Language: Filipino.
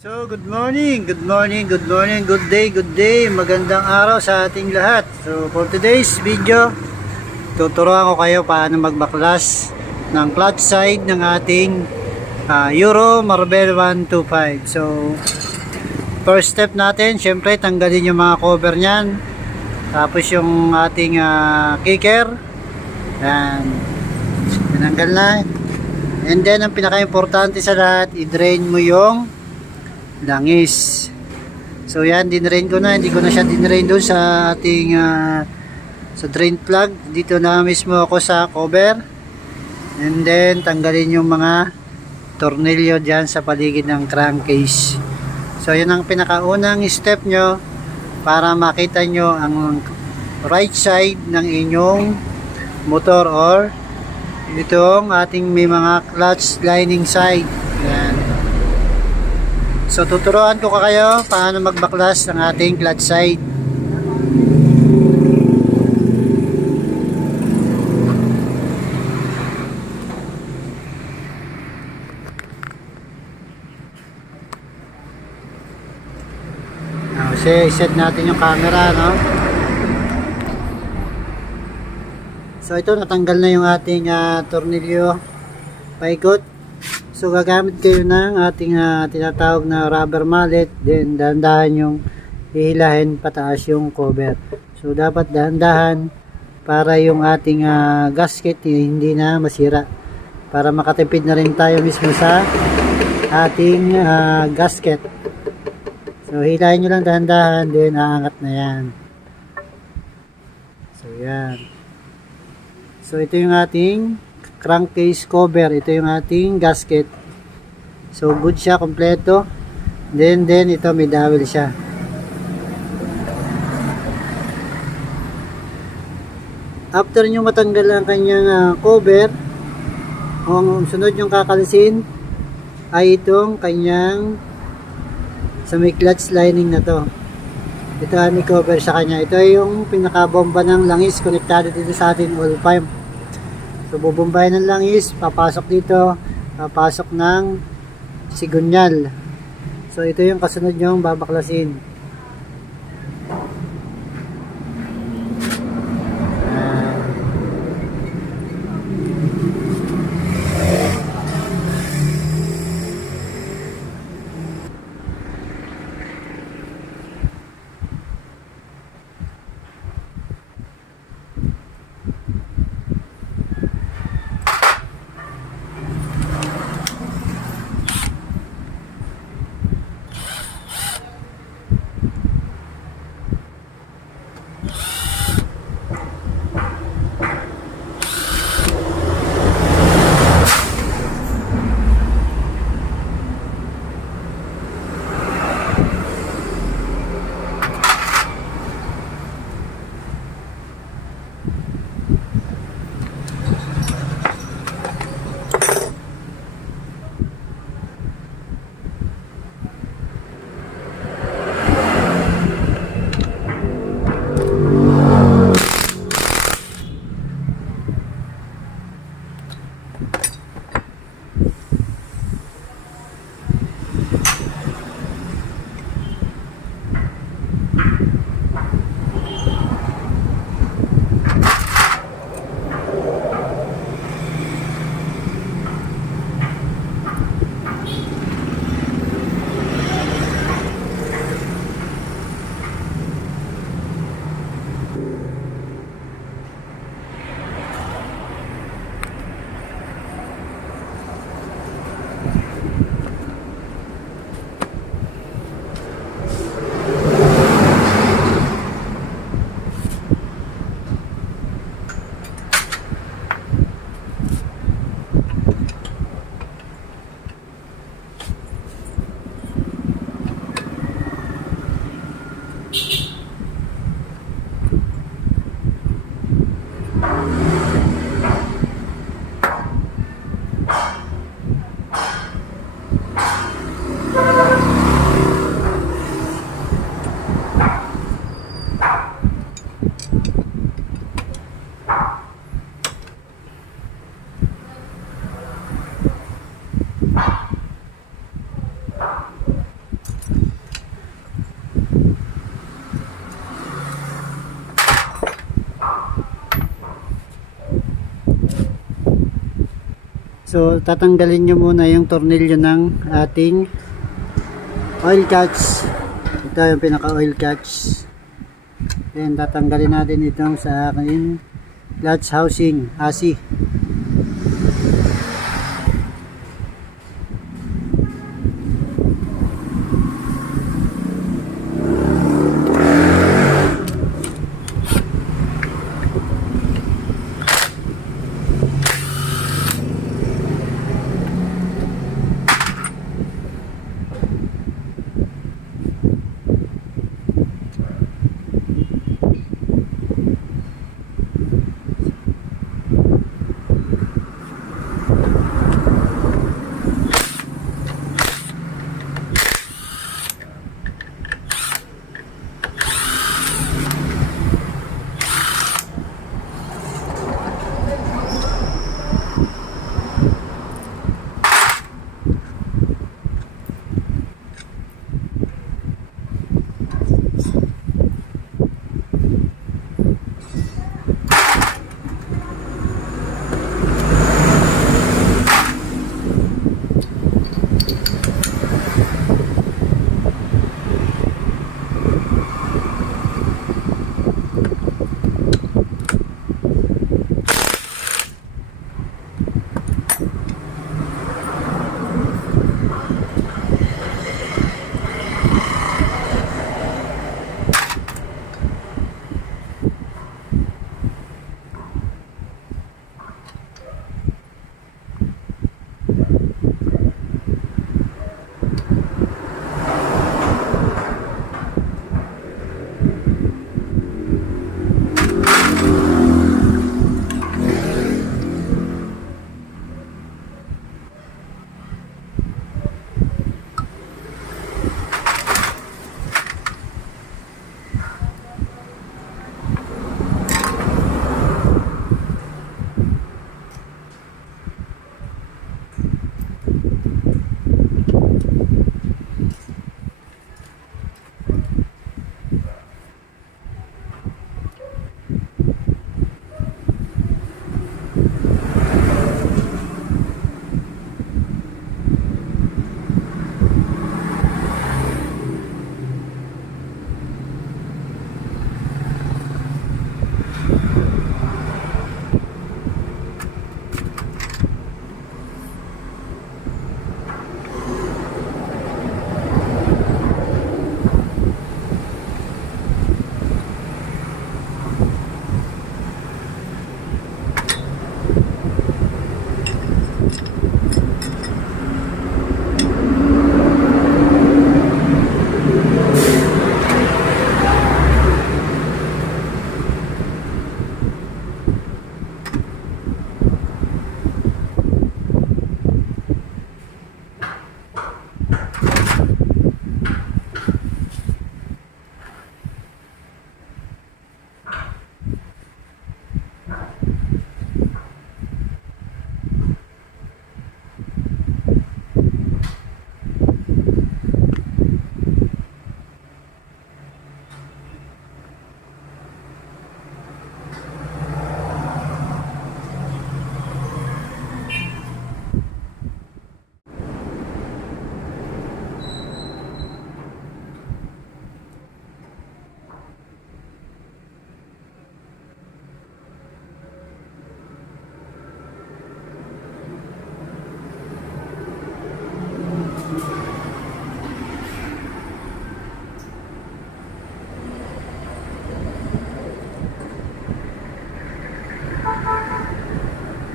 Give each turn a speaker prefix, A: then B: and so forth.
A: So, good morning, good morning, good morning, good day, good day. Magandang araw sa ating lahat. So, for today's video, tuturuan ko kayo paano magbaklas ng clutch side ng ating ah, Euro Marvel 125. So, first step natin, syempre tanggalin yung mga cover niyan. Tapos yung ating ah, kicker. Yan. Tinanggal na. And then, ang pinaka-importante sa lahat, i-drain mo yung langis. So yan, dinrain ko na. Hindi ko na siya dinrain doon sa ating ah, sa drain plug. Dito na mismo ako sa cover. And then, tanggalin yung mga tornilyo dyan sa paligid ng crankcase. So yan ang pinakaunang step nyo para makita nyo ang right side ng inyong motor or itong ating may mga clutch lining side. So tuturuan ko kayo paano magbaklas ng ating clutch side. Kasi set natin yung camera, no? So ito natanggal na yung ating ah, tornilyo paikot. So gagamit kayo ng ating ah, tinatawag na rubber mallet then dahan-dahan yung hihilahin pataas yung cover. So dapat dahan-dahan para yung ating ah, gasket eh, hindi na masira. Para makatipid na rin tayo mismo sa ating ah, gasket. So hilahin nyo lang dahan-dahan then aangat na yan. So yan. So ito yung ating crankcase cover. Ito yung ating gasket. So good siya, kompleto. Then then ito may dowel siya. After nyo matanggal ang kanyang ah, cover, ang sunod yung kakalisin ay itong kanyang sa may clutch lining na to. Ito ay may cover sa kanya. Ito ay yung pinakabomba ng langis konektado dito sa ating oil pump. So bubombahin ng langis, papasok dito, papasok ng sigunyal. So ito yung kasunod yung babaklasin. So, tatanggalin nyo muna yung tornilyo ng ating oil catch. Ito yung pinaka oil catch. Then, tatanggalin natin itong sa akin clutch housing, ASI.